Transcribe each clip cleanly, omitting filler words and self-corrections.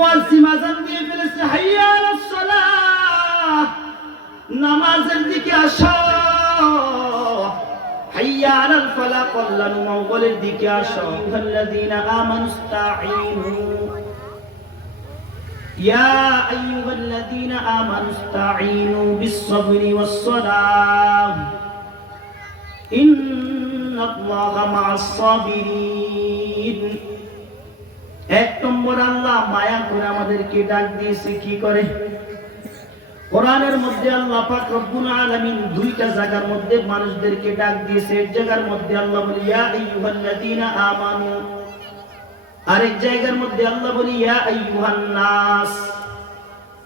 মুয়াজ্জিন আযান দিয়ে ফেলেছে, হাইয়া আলাস সালাহ, নামাজের দিকে আসো। হাইয়া আলাল ফালাহ, কল্যাণ মঙ্গলের দিকে আসো। আল্লাযীনা আমানুস্তাঈনু, ইয়া আইয়ুহাল্লাযীনা আমানুস্তাঈনু বিস-সাবরি ওয়াস-সালাহ, ইন্নাল্লাহা মা'আস-সাবিরিন। এক নম্বর, আল্লাহ মায়া করে আমাদেরকে ডাক দিয়েছে কি করে? কোরআনের মধ্যে আল্লাহ পাক রব্বুল আলামিন দুইটা জায়গার মধ্যে মানুষদেরকে ডাক দিয়েছে। এক জায়গার মধ্যে আল্লাহ বলে ইয়া আইয়ুহাল্লাযীনা আমানু, আরেক জায়গার মধ্যে আল্লাহ বলে ইয়া আইয়ুহান নাস।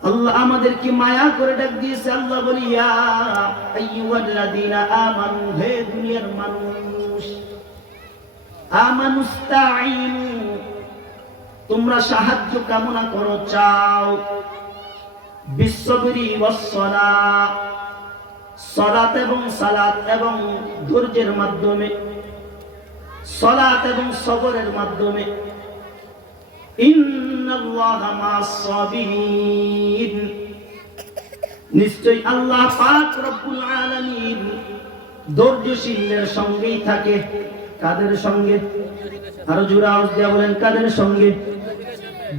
আল্লাহ আমাদেরকে মায়া করে ডাক দিয়েছে, আল্লাহ বলে ইয়া আইয়ুহাল্লাযীনা আমানু, হে দুনিয়ার মানুষ, আমানুস্তাঈনু, তোমরা সাহায্য কামনা করো, চাও, বিস-সাবরি ওয়াস-সালাহ, সালাত এবং সালাত এবং ধৈর্যের মাধ্যমে, সালাত এবং সবরের মাধ্যমে। ইন্নাল্লাহা মা'আস-সাবিরিন, নিশ্চয়ই আল্লাহ পাক রব্বুল আলামিন ধৈর্যশীলদের সঙ্গেই থাকে। কাদের সঙ্গে? আরো জোরে আওয়াজ দিয়ে বলেন, কাদের সঙ্গে?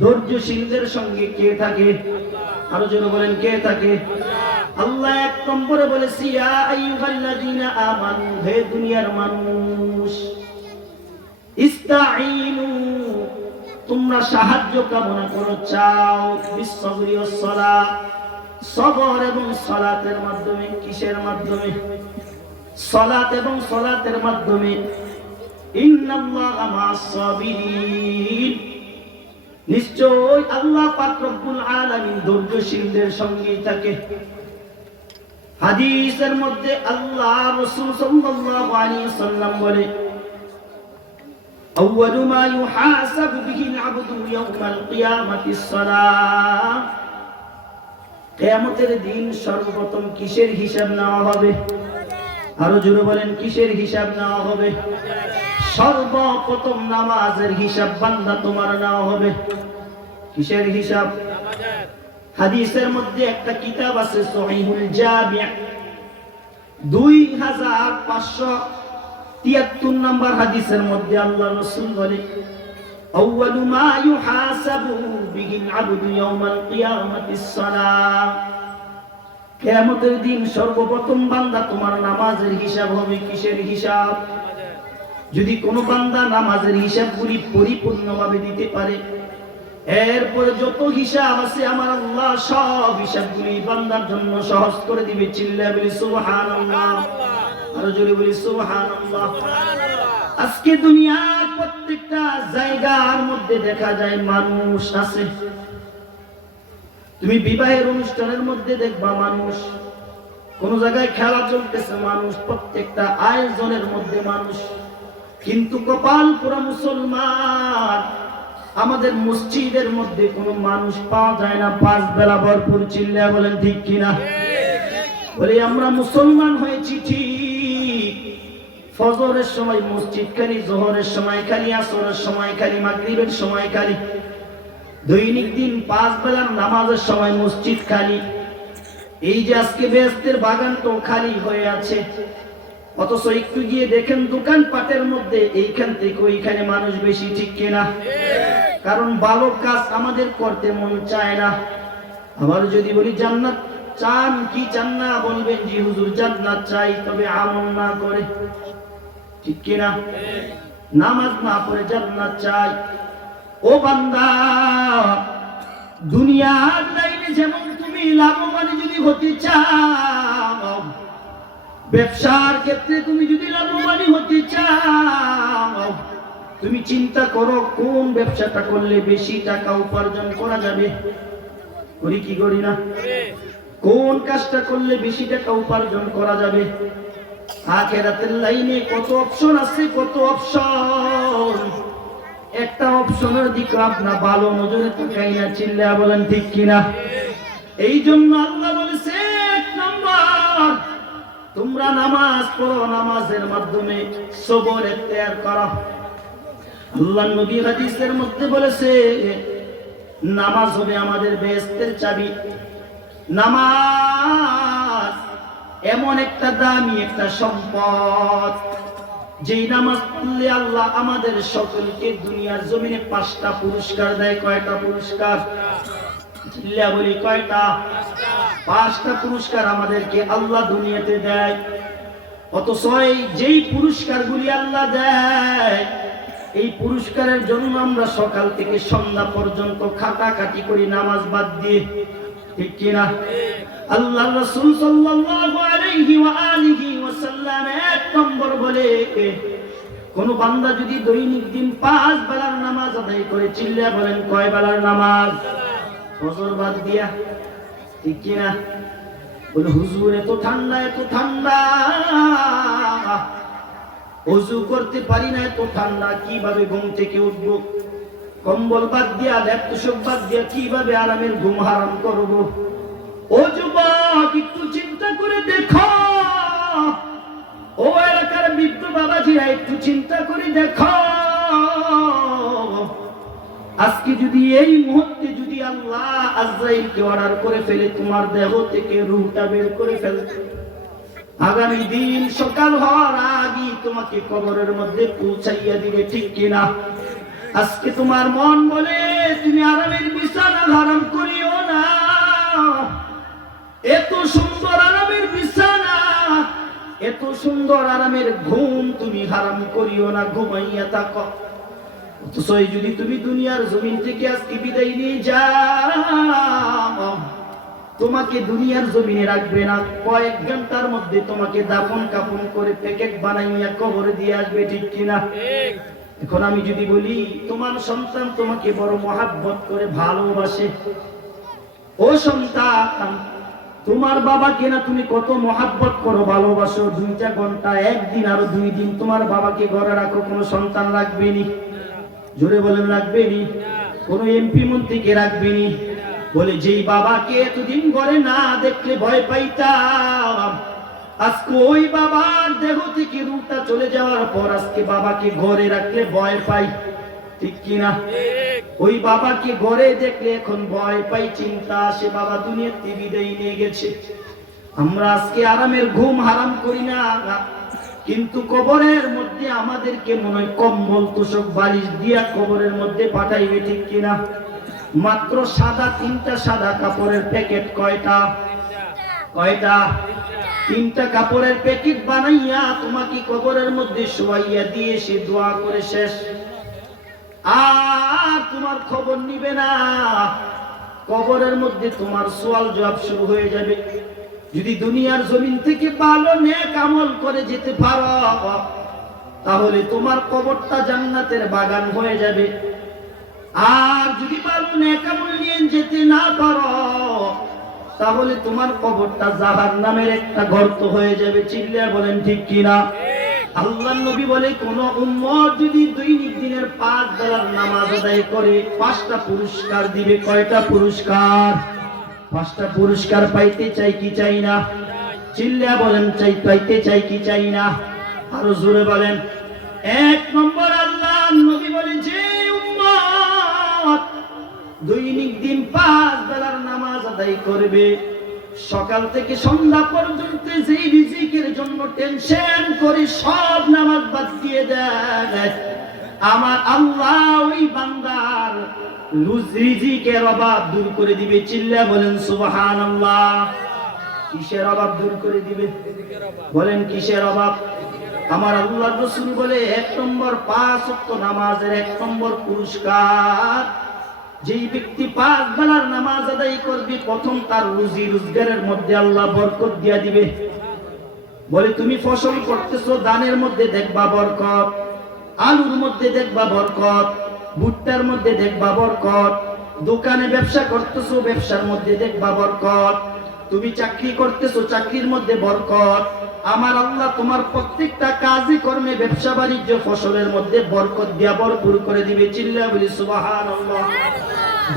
ধৈর্যশীলদের সঙ্গে কে থাকে? আরো জোরে বলেন, কে থাকে? আল্লাহ এক নম্বরে বলেছে ইয়া আইয়ুহাল্লাযীনা আমানু, হে দুনিয়ার মানুষ, ইস্তাঈনু, তোমরা সাহায্য কামনা করো, চাও, বিস-সাবরি ওয়াস-সালাহ, সবর এবং সালাতের মাধ্যমে। কিসের মাধ্যমে? সালাত এবং সালাতের মাধ্যমে। ইন্নাল্লাহা মা'আস-সাবিরিন, নিশ্চয় আল্লাহ পাক রব্বুল আলামিন ধৈর্যশীলদের সঙ্গেই থাকে। হাদিসের মধ্যে আল্লাহ রাসূল সাল্লাল্লাহু আলাইহি ওয়াসাল্লাম বলে, আউয়ালু মা ইউহাসাবু বিহিল আবদু ইয়াউমাল কিয়ামাতিস সালাহ, কিয়ামতের দিন সর্বপ্রথম কিসের হিসাব নেওয়া হবে? আরো জোরে বলেন, কিসের হিসাব নেওয়া হবে? সর্বপ্রথম নামাজের হিসাব বান্দা তোমার নেওয়া হবে। কিসের হিসাব? হাদিসের মধ্যে একটা কিতাব আছে সহিহুল জামি', 2573 নম্বর হাদিসের মধ্যে আল্লাহ রাসূল বলে, আউয়ালু মা ইউহাসাবু বিহিল আবদু ইয়াউমাল কিয়ামাতিস সালাহ, কিয়ামতের দিন সর্বপ্রথম বান্দা তোমার নামাজের হিসাব হবে। কিসের হিসাব? যদি কোনো বান্দা নামাজের হিসাবগুলি পরিপূর্ণভাবে দিতে পারে, এরপরে যত হিসাব আছে আমার আল্লাহ সব হিসাবগুলি বান্দার জন্য সহজ করে দিবে। চিল্লায়ে বলি সুবহানাল্লাহ, আর জোরে বলি সুবহানাল্লাহ। আজকে দুনিয়ার প্রত্যেকটা জায়গার মধ্যে দেখা যায় মানুষ আছে। তুমি বিবাহের অনুষ্ঠানের মধ্যে দেখবা মানুষ, কোন জায়গায় খেলা চলতেছে মানুষ, প্রত্যেকটা আয়োজনের মধ্যে মানুষ। কিন্তু কপাল পুরা মুসলমান, আমাদের মসজিদের মধ্যে কোনো মানুষ পাওয়া যায় না। 5 বেলা ভরপুর। চিল্লায়া বলেন ঠিক কিনা? বলি আমরা মুসলমান হয়েছি ঠিক, ফজরের সময় মসজিদ খালি, জোহরের সময় খালি, আসরের সময় খালি, মাগরিবের সময় খালি, দৈনিক দিন 5 বেলার নামাজের সময় মসজিদ খালি। এই যে আজকে বেহেশতের বাগানটা খালি হয়ে আছে, অথচ একটু গিয়ে দেখেন দোকান পাটের মধ্যে এইখান থেকে ওইখানে মানুষ বেশি। ঠিক কিনা? কারণ ভালো কাজ আমাদের করতে মন চায় না। আবার যদি বলি জান্নাত চান কি চান না, বলবেন জি হুজুর জান্নাত চাই, তবে আমল না করে। ঠিক কিনা? নামাজ না পড়ে জান্নাত চাই। ও বান্দা, দুনিয়ার লাইনে যেমন তুমি লাভবান যদি হতে চাও, ব্যবসার ক্ষেত্রে তুমি যদি লাভবান হতে চাও, তুমি চিন্তা করো কোন ব্যবসাটা করলে বেশি টাকা উপার্জন করা যাবে। করি কি করি না? কোন কাজটা করলে বেশি টাকা উপার্জন করা যাবে। আখিরাতের লাইনে কত অপশন আছে, কত অপশন। একটা অপশনের দিকে আপনার ভালো নজরে তাকাই না। চিল্লায়া বলেন ঠিক কিনা? এই জন্য আল্লাহ বলেছে, 1 নম্বর, তোমরা নামাজ পড়ো, নামাজের মাধ্যমে সবর ইখতিয়ার করো। আল্লাহর নবী হাদিসের মধ্যে বলেছে, নামাজ হবে আমাদের বেহেশতের চাবি। নামাজ এমন একটা দামি একটা সম্পদ, যেই নামাজ পড়লে আল্লাহ আমাদের সকলকে দুনিয়ার জমিনে 5টা পুরস্কার দেয়। কয়টা পুরস্কার? চিল্লা বলি কয়টা? 5টা পুরস্কার আমাদেরকে আল্লাহ দুনিয়াতে দেয়। অথচ যেই পুরস্কারগুলি আল্লাহ দেয়, এই পুরস্কারের জন্য আমরা সকাল থেকে সন্ধ্যা পর্যন্ত খাটাখাটি করি নামাজ বাদ দিয়ে, ঠিক কিনা? আল্লাহ রাসূল সাল্লাল্লাহু আলাইহি ওয়া আলিহি ওয়াসাল্লাম 1 নম্বর বলে, কোন বান্দা যদি দৈনিক দিন 5 বেলার নামাজ আদায় করে, চিল্লা বলেন কয় বেলার নামাজ? ফজর বাদ দিয়া, ঠিক কিনা? বলে হুজুর এত ঠান্ডা, এত ঠান্ডা, ওযু করতে পারি না, এত ঠান্ডা, কিভাবে ঘুম থেকে উঠবো? কম্বল বাদ দিয়া, ল্যাপটপ বাদ দিয়া কিভাবে আরামের ঘুম হারাম করবো? ও যুবক, একটু চিন্তা করে দেখো। ও এলাকার বৃদ্ধ বাবাজিরা, একটু চিন্তা করে দেখো। আজকে যদি এই মুহূর্তে যদি আল্লাহ আজরাইলকে অর্ডার করে ফেলে, তোমার দেহ থেকে রূহটা বের করে ফেলতে, আগামী দিন সকাল হওয়ার আগে তোমাকে কবরের মধ্যে পৌঁছাইয়া দিবে, ঠিক কিনা? আজকে তোমার মন বলে তুমি আরামের বিছানা হারাম করিও না। এত সুন্দর আরামের বিছানা, এত সুন্দর আরামের ঘুম তুমি হারাম করিও না, ঘুমাইয়া থাকো। অথচ যদি তুমি দুনিয়ার জমিন থেকে আজকে বিদায় নিয়ে যাও, তোমাকে দুনিয়ার জমিনে রাখবে না, কয়েক ঘন্টার মধ্যে তোমাকে দাফন কাফন করে প্যাকেট বানাইয়া কবরে দিয়ে আসবে, ঠিক কিনা? এখন আমি যদি বলি তোমার সন্তান তোমাকে বড় মহাব্বত করে ভালোবাসে, ও সন্তান তোমার বাবাকে না তুমি কত মহাব্বত করো, ভালোবাসো, 2টা ঘন্টা, 1 দিন আরো 2 দিন তোমার বাবাকে ঘরে রাখো, কোন সন্তান রাখবেনি? জোরে বলেন রাখবেনি? কোন এমপি মন্ত্রীকে রাখবেনি? বলে যেই বাবাকে এতদিন ঘরে না দেখলে ভয় পাইতাম, আজকে ওই বাবার দেহ থেকে রূহটা চলে যাওয়ার পর আজকে বাবাকে ঘরে রাখলে ভয় পাই, ঠিক কিনা? ওই বাবাকে ঘরে দেখলে এখন ভয় পাই, চিন্তা আসে, বাবা দুনিয়াতে বিদায় নিয়ে গেছে। আমরা আজকে আরামের ঘুম হারাম করি না, কিন্তু কবরের মধ্যে আমাদেরকে মনে হয় কম্বল তোষক বালিশ দিয়া কবরের মধ্যে পাঠাইবে, ঠিক কিনা? মাত্র সাদা 3টা সাদা কাপড়ের প্যাকেট, কয়টা? কয়টা? 3টা কাপড়ের প্যাকেট বানাইয়া তোমাকে কবরের মধ্যে শোয়াইয়া দিয়ে সে দোয়া করে শেষ, আর তোমার খবর নিবে না। কবরের মধ্যে তোমার সওয়াল জবাব শুরু হয়ে যাবে। যদি দুনিয়ার জমিন থেকে ভালো নেক আমল করে যেতে পারো, তাহলে তোমার কবরটা জান্নাতের বাগান হয়ে যাবে। আর যদি ভালো নেক আমল নিয়ে যেতে না পারো, তাহলে তোমার কবরটা জাহান্নামের একটা গর্ত হয়ে যাবে। চিল্লায়া বলেন ঠিক কিনা? আল্লাহর নবী বলে, কোন উম্মত যদি দৈনিক দিনের 5 বেলার নামাজ আদায় করে 5টা পুরস্কার দিবে। কয়টা পুরস্কার? 5টা পুরস্কার পাইতে চাই কি চাই না? চিল্লায়া বলেন পাইতে চাই কি চাই না? আরো জোরে বলেন। 1 নম্বর, আল্লাহর নবী বলে, যে উম্মত দৈনিক দিন 5 বেলার নামাজ আদায় করবে, সকাল থেকে সন্ধ্যা পর্যন্ত যেই রিজিকের জন্য টেনশন করে সব নামাজ বাদ দিয়ে দেয়, আমার আল্লাহ ওই বান্দার রিজিকের অভাব দূর করে দিবে। চিল্লায়া বলেন সুবহানাল্লাহ। কিসের অভাব দূর করে দিবে? বলেন কিসের অভাব? আমার আল্লাহর রাসূল বলে, 1 নম্বর 5 ওয়াক্ত নামাজের 1 নম্বর পুরস্কার, যেই ব্যক্তি 5 বেলার নামাজ আদায় করবে, প্রথম তার রুজি রোজগারের মধ্যে আল্লাহ বরকত দিয়া দিবে। বলে তুমি ফসল করতেছো, দানের মধ্যে দেখবা বরকত, আলুর মধ্যে দেখবা বরকত, ভুট্টার মধ্যে দেখবা বরকত, দোকানে ব্যবসা করতেছো, ব্যবসার মধ্যে দেখবা বরকত, তুমি চাকরি করতেছো, চাকরির মধ্যে বরকত। আমার আল্লাহ তোমার প্রত্যেকটা কাজে কর্মে, ব্যবসা বাণিজ্য, ফসলের মধ্যে বরকত দিয়া ভরপুর করে দিবে। চিল্লায়া বলি সুবহানাল্লাহ।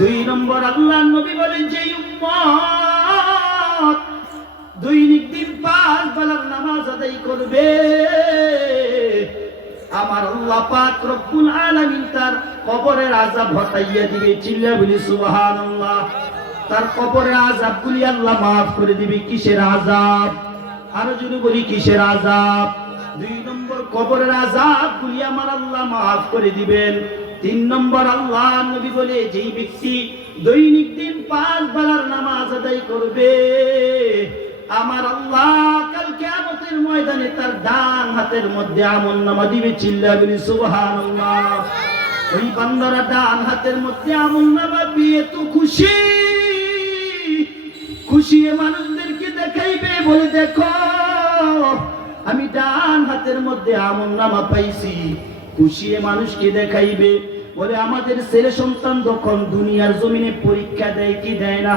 2 নম্বর, আল্লাহর নবী বলেন, যে উম্মত দৈনিক দিন 5 বেলার নামাজ আদায় করবে, আমার আল্লাহ পাক রব্বুল আলামিন তার কবরের আযাব হটাইয়া দিবে। চিল্লা বলি সুবহানাল্লাহ। তার কবরের আযাবগুলি আল্লাহ maaf করে দিবে। কিসের আযাব? আরো জোরে বলি কিসের আযাব? 2 নম্বর কবরের আযাবগুলি আমার আল্লাহ maaf করে দিবেন। 3 নম্বর আল্লাহ নবী বলে, যেই ব্যক্তি দৈনিক দিন 5 বেলার নামাজ আদায় করবে, আমার আল্লাহ কাল কিয়ামতের ময়দানে তার ডান হাতের মধ্যে আমলনামা দিবে। চিল্লা বলি সুবহানাল্লাহ। ওই বান্দারা ডান হাতের মধ্যে আমলনামা পেয়ে তো খুশি, খুশি মানুষদেরকে দেখাইবে, বলে দেখো আমি ডান হাতের মধ্যে আমলনামা পাইছি। খুশি মানুষকে দেখাইবে, বলে আমাদের ছেলে সন্তান যখন দুনিয়ার জমিনে পরীক্ষা দেয় কি দেয় না,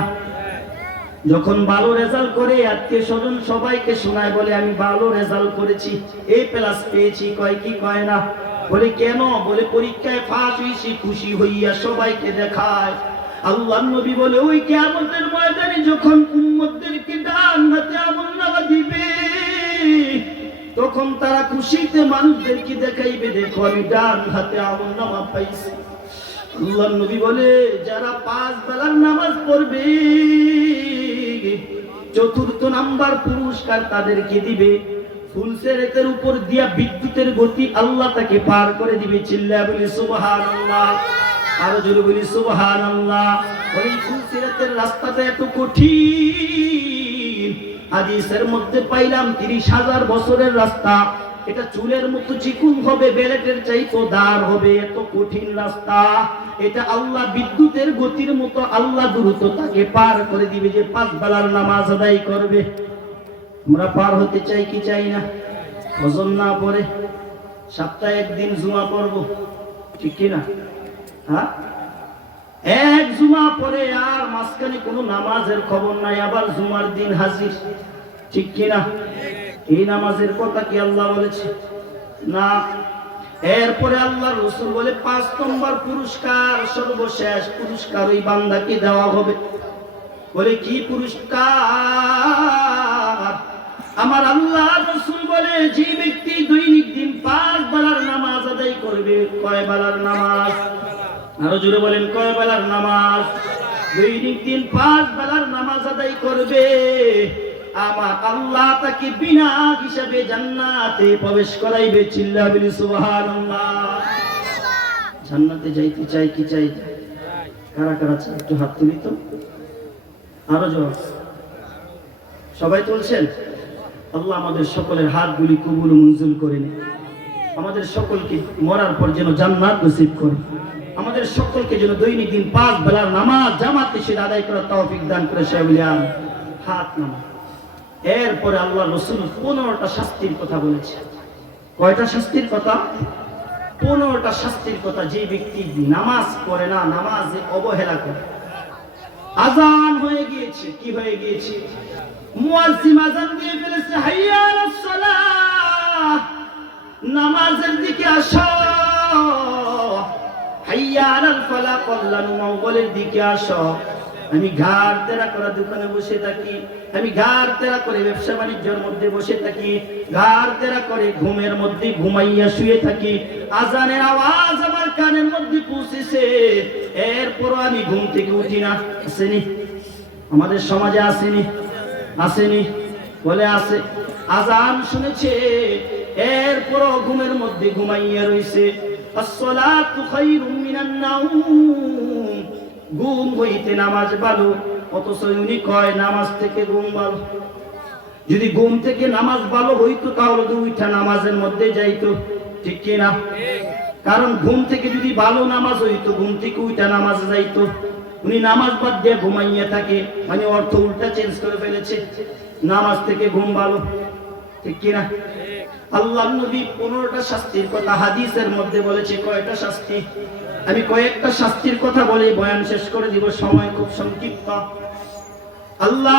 যখন ভালো রেজাল্ট করে আত্মীয় স্বজন সবাইকে শোনায়, বলে আমি ভালো রেজাল্ট করেছি, A+ পেয়েছি, কয় কি কয় না? বলে কেন? বলে পরীক্ষায় পাস হইছি, খুশি হইয়া সবাইকে দেখায়। আল্লাহর নবী বলে, ওই কিয়ামতের ময়দানে যখন উম্মতদেরকে ডান হাতে আমলনামা দিবে, তখন তারা খুশিতে মানুষদেরকে দেখাইবে, দেখো আমি ডান হাতে আমলনামা পাইছি। আল্লাহর নবী বলে, যারা 5 বেলার নামাজ পড়বে, 4th নাম্বার পুরস্কার তাদেরকে দিবে। ফুলসেরাতের উপর দিয়া বিদ্যুতের গতি আল্লাহ তাকে পার করে দিবে। চিল্লা বলি সুবহানাল্লাহ। আরো জোরে বলি সুবহানাল্লাহ। ওই ফুলসেরাতের রাস্তাটা এত কঠিন, হাদিসের মধ্যে পাইলাম 30,000 বছরের রাস্তা। এটা চুলের মতো চিকুন হবে, বেলেটের চাইতো দাঁড় হবে, এত কঠিন রাস্তা। এটা আল্লাহ বিদ্যুতের গতির মতো আল্লাহ দ্রুত তাকে পার করে দিবে, যে 5 বেলার নামাজ আদায় করবে। আমরা পার হতে চাই কি চাই না? ফজর না পড়ে সপ্তাহে 1 দিন জুমা পড়ব, ঠিক কি না? হ্যাঁ, 1 জুমা পরে আর মাঝখানে কোনো নামাজের খবর নাই, আবার জুমার দিন হাজির, ঠিক কি না? এই নামাজের কথা কি আল্লাহ বলেছে? না। এরপরে আল্লাহর রাসূল বলে, 5 নম্বর পুরস্কার, সর্বশেষ পুরস্কার ওই বান্দাকে দেওয়া হবে। বলে কি পুরস্কার? আমার আল্লাহর রাসূল বলে, যে ব্যক্তি দৈনিক দিন 5 বেলার নামাজ আদায় করবে। কয় বেলার নামাজ? আরো জোরে বলেন, কয় বেলার নামাজ? দৈনিক দিন 5 বেলার নামাজ আদায় করবে, আমার আল্লাহ তাকে বিনা হিসাবে জান্নাতে প্রবেশ করাইবে। চিল্লা বলি সুবহানাল্লাহ। জান্নাতে যাইতে চাই কি চাই? কারা কারা চাই? একটু হাত তুলি তো। আরো জোরে সবাই তুলছেন? আল্লাহ আমাদের সকলের হাতগুলি কবুল মঞ্জুর করে নিন। আমাদের সকলকে মরার পর যেন জান্নাত নসিব করে। আমাদের সকলকে যেন দৈনিক দিন 5 বেলার নামাজ জামাতে সে আদায় করার তৌফিক দান করে। সে বলিয়ান হাত নামা। এরপরে আল্লাহ রাসূল 15টা শাস্তির কথা বলেছে। কয়টা শাস্তির কথা? 15টা শাস্তির কথা। যে ব্যক্তি নামাজ পড়ে না, নামাজে অবহেলা করে, আযান হয়ে গিয়েছে, কি হয়ে গিয়েছে? মুয়াজ্জিন আযান দিয়ে ফেলেছে, হাইয়া আলাস সালাহ, নামাজের দিকে আসো, হাইয়া আলাল ফালাহ, কল্যাণ মঙ্গলের দিকে আসো। আমি ঘাড় তেরা করা দোকানে বসে থাকি, আমি ঘাড় তেরা করে ব্যবসা বাণিজ্যের মধ্যে বসে থাকি, ঘাড় তেরা করে ঘুমের মধ্যে ঘুমাইয়া শুয়ে থাকি, আজানের আওয়াজ আমার কানের মধ্যে পৌঁছেছে, এরপরও আমি ঘুম থেকে উঠি না। আসেনি? আমাদের সমাজে আসেনি? আসেনি? বলে আসে। আজান শুনেছে, এরপরও ঘুমের মধ্যে ঘুমাইয়া রয়েছে। আসসালাতু খায়রুম মিনান নাওম, ঘুম হইতে নামাজ ভালো, অথচ উনি কয় নামাজ থেকে ঘুম ভালো। যদি ঘুম থেকে নামাজ ভালো হইতো তাহলে তো উঠা নামাজের মধ্যে যাইতো, ঠিক কি না? কারণ ঘুম থেকে যদি ভালো নামাজ হইতো, ঘুম থেকে উঠা নামাজ যাইতো। উনি নামাজ বাদ দিয়ে ঘুমাইয়া থাকে, মানে অর্থ উল্টা চেঞ্জ করে ফেলেছে। নামাজ থেকে ঘুম ভালো, ঠিক কি না? আল্লাহর নবী 15টা শাস্তির কথা হাদিসের মধ্যে বলেছে। কয়টা শাস্তি? আমি কয়েকটা শাস্তির কথা বলে বয়ান শেষ করে দিব, সময় খুব সংক্ষিপ্ত। আল্লাহ